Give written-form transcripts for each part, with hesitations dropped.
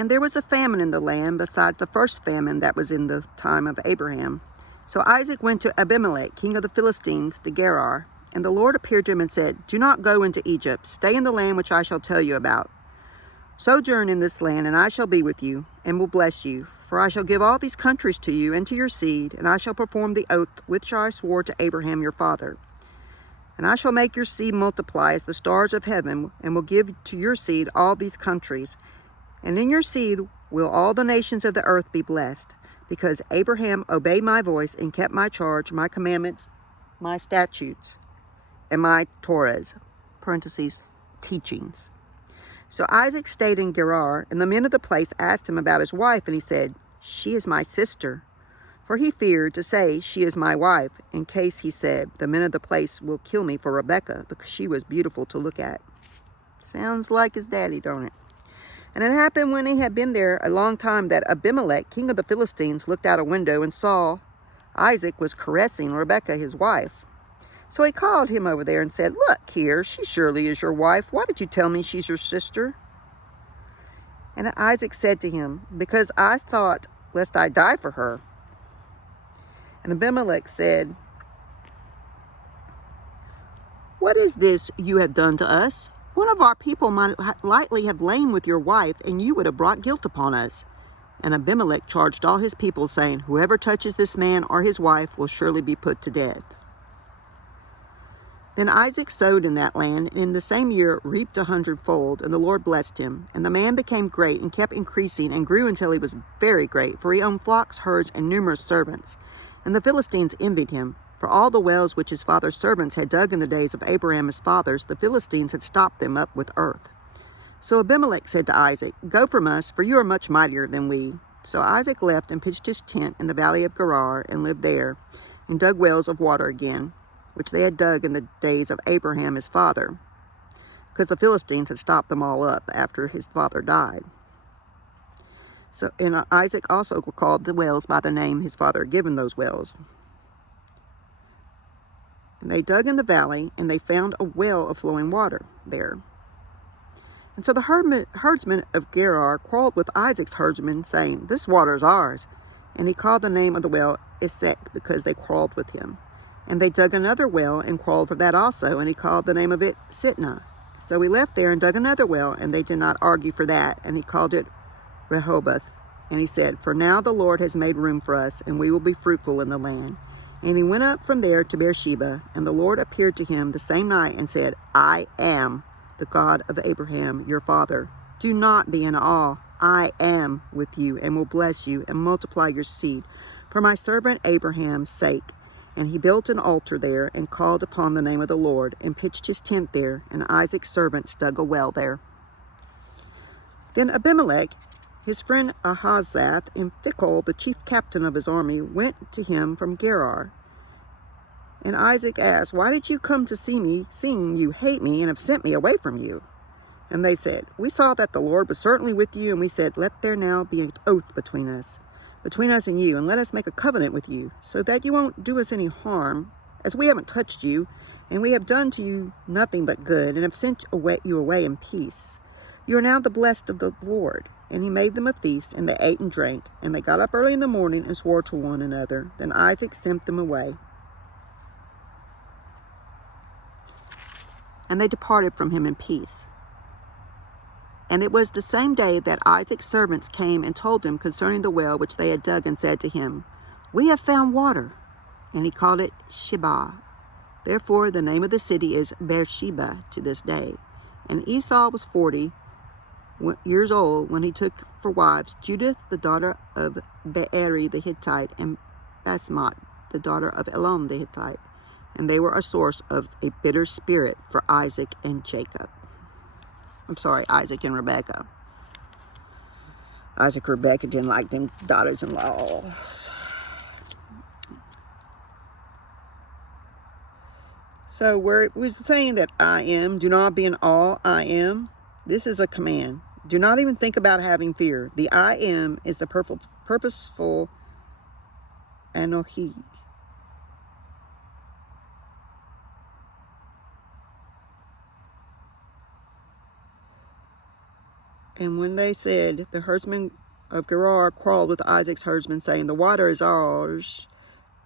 And there was a famine in the land besides the first famine that was in the time of Abraham. So Isaac went to Abimelech, king of the Philistines, to Gerar. And the Lord appeared to him and said, "Do not go into Egypt. Stay in the land which I shall tell you about. Sojourn in this land, and I shall be with you, and will bless you. For I shall give all these countries to you and to your seed, and I shall perform the oath which I swore to Abraham your father. And I shall make your seed multiply as the stars of heaven, and will give to your seed all these countries. And in your seed will all the nations of the earth be blessed, because Abraham obeyed my voice and kept my charge, my commandments, my statutes, and my Torahs," parentheses, teachings. So Isaac stayed in Gerar, and the men of the place asked him about his wife, and he said, "She is my sister." For he feared to say, "She is my wife," in case he said, "The men of the place will kill me for Rebekah, because she was beautiful to look at." Sounds like his daddy, don't it? And it happened when he had been there a long time that Abimelech, king of the Philistines, looked out a window and saw Isaac was caressing Rebekah, his wife. So he called him over there and said, "Look here, she surely is your wife. Why did you tell me she's your sister?" And Isaac said to him, "Because I thought lest I die for her." And Abimelech said, "What is this you have done to us? One of our people might lightly have lain with your wife, and you would have brought guilt upon us." And Abimelech charged all his people, saying, "Whoever touches this man or his wife will surely be put to death." Then Isaac sowed in that land, and in the same year reaped 100-fold, and the Lord blessed him. And the man became great, and kept increasing, and grew until he was very great, for he owned flocks, herds, and numerous servants. And the Philistines envied him, for all the wells which his father's servants had dug in the days of Abraham his fathers, the Philistines had stopped them up with earth. So Abimelech said to Isaac, "Go from us, for you are much mightier than we." So Isaac left and pitched his tent in the valley of Gerar, and lived there, and dug wells of water again, which they had dug in the days of Abraham his father, because the Philistines had stopped them all up after his father died. So, and Isaac also called the wells by the name his father had given those wells. And they dug in the valley, and they found a well of flowing water there. And so the herdsmen of Gerar quarreled with Isaac's herdsmen, saying, "This water is ours." And he called the name of the well Esek, because they quarreled with him. And they dug another well and quarreled for that also, and he called the name of it Sitnah. So he left there and dug another well, and they did not argue for that, and he called it Rehoboth. And he said, "For now the Lord has made room for us, and we will be fruitful in the land." And he went up from there to Beersheba, and the Lord appeared to him the same night and said, "I am the God of Abraham your father. Do not be in awe. I am with you, and will bless you, and multiply your seed, for my servant Abraham's sake." And he built an altar there, and called upon the name of the Lord, and pitched his tent there, and Isaac's servants dug a well there. Then Abimelech, his friend Ahazath, and Phicol, the chief captain of his army, went to him from Gerar. And Isaac asked, "Why did you come to see me, seeing you hate me, and have sent me away from you?" And they said, "We saw that the Lord was certainly with you, and we said, let there now be an oath between us and you, and let us make a covenant with you, so that you won't do us any harm, as we haven't touched you, and we have done to you nothing but good, and have sent you away in peace. You are now the blessed of the Lord." And he made them a feast, and they ate and drank, and they got up early in the morning and swore to one another. Then Isaac sent them away. And they departed from him in peace. And it was the same day that Isaac's servants came and told him concerning the well which they had dug, and said to him, "We have found water." And he called it Sheba. Therefore the name of the city is Beersheba to this day. And Esau was 40 years old when he took for wives Judith, the daughter of Beeri the Hittite, and Basmat, the daughter of Elon the Hittite. And they were a source of a bitter spirit for Isaac and Rebekah. Isaac and Rebekah didn't like them daughters-in-law. So where it was saying that I am, do not be in awe, I am, this is a command. Do not even think about having fear. The I am is the purposeful Anohi. And when they said, the herdsmen of Gerar quarreled with Isaac's herdsmen, saying, the water is ours.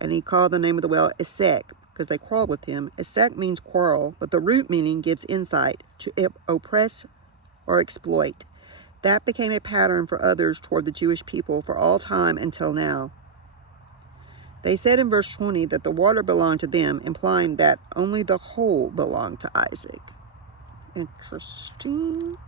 And he called the name of the well Esek, because they quarreled with him. Esek means quarrel, but the root meaning gives insight, to oppress or exploit. That became a pattern for others toward the Jewish people for all time until now. They said in verse 20 that the water belonged to them, implying that only the whole belonged to Isaac. Interesting.